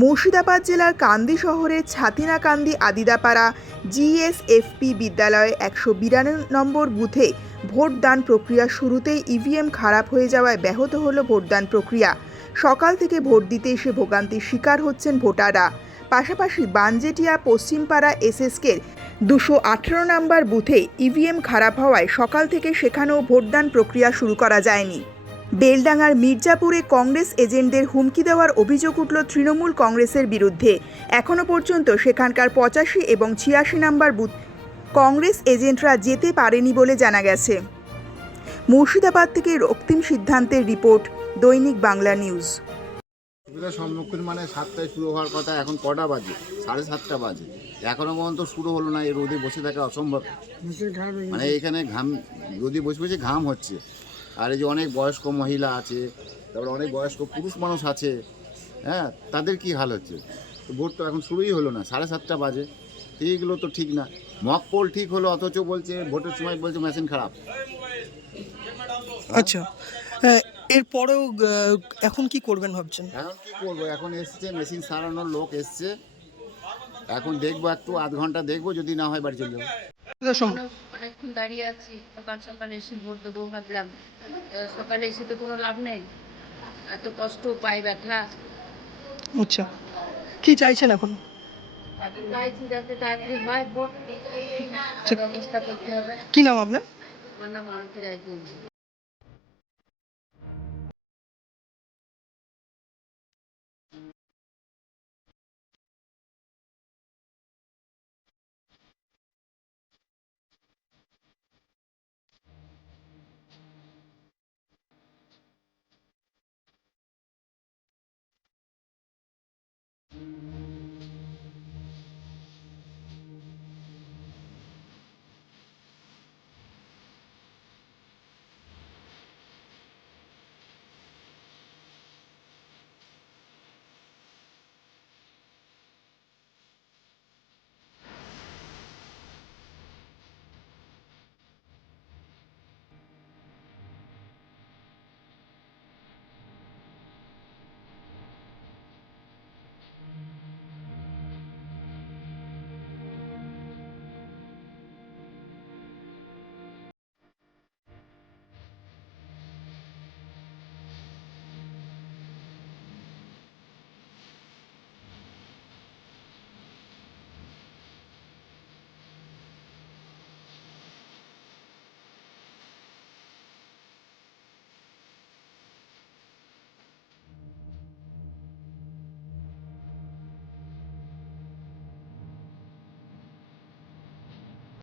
মুর্শিদাবাদ জেলার কান্দি শহরের ছাতিনাকান্দি আদিদাপাড়া জিএসএফপি বিদ্যালয়ে একশো বিরানব্বই নম্বর বুথে ভোটদান প্রক্রিয়া শুরুতেই ইভিএম খারাপ হয়ে যাওয়ায় ব্যাহত হলো ভোটদান প্রক্রিয়া। সকাল থেকে ভোট দিতে এসে ভোগান্তির শিকার হচ্ছেন ভোটাররা। পাশাপাশি বানজেটিয়া পশ্চিমপাড়া এসএসকের দুশো আঠেরো নম্বর বুথে ইভিএম খারাপ হওয়ায় সকাল থেকে সেখানেও ভোটদান প্রক্রিয়া শুরু করা যায়নি। বেলডাঙ্গার মির্জাপুরে কংগ্রেস এজেন্টদের হুমকি দেওয়ার অভিযোগ উঠল তৃণমূল কংগ্রেসের বিরুদ্ধে। এখনও পর্যন্ত সেখানকার পঁচাশি এবং ছিয়াশি নম্বর বুথ কংগ্রেস এজেন্টরা যেতে পারেনি বলে জানা গেছে। মুর্শিদাবাদ থেকে রক্তিম সিদ্ধান্তের রিপোর্ট দৈনিক বাংলা নিউজ। সম্মুখীন মানে সাতটায় শুরু হওয়ার কথা এখন কটা বাজে? সাড়ে সাতটা বাজে। এখনও পর্যন্ত শুরু হলো না এই রোদে বসে থাকা অসম্ভব। মানে এখানে ঘাম রোদে বসে বসে ঘাম হচ্ছে। আর এই যে অনেক বয়স্ক মহিলা আছে তারপরে অনেক বয়স্ক পুরুষ মানুষ আছে হ্যাঁ তাদের কি হাল হচ্ছে? তো ভোট তো এখন শুরুই হলো না সাড়ে সাতটা বাজে তো এইগুলো তো ঠিক না। মক পোল ঠিক হলো অথচ বলছে ভোটের সময় বলছে মেশিন খারাপ। আচ্ছা এরপরেও এখন কি করবেন ভাবছেন? এখন কি করব? এখন এসছে মেশিন সারানোর লোক এসছে। এখন দেখব একটু আধ ঘণ্টা দেখব যদি না হয় বাড়ি চলে যাব। অনেকক্ষণ দাঁড়িয়ে আছি সকাল সকাল এসে ভোট দেবো ভাবলাম। সকালে এসে তো কোনো লাভ নেই। এত কষ্ট পায়ে ব্যথা। আচ্ছা কি চাইছেন এখন? চাইছি যাতে তাড়াতাড়ি হয় ভোট আচ্ছা। করতে হবে। কি নাম আপনার? আমার নাম অনেক রায়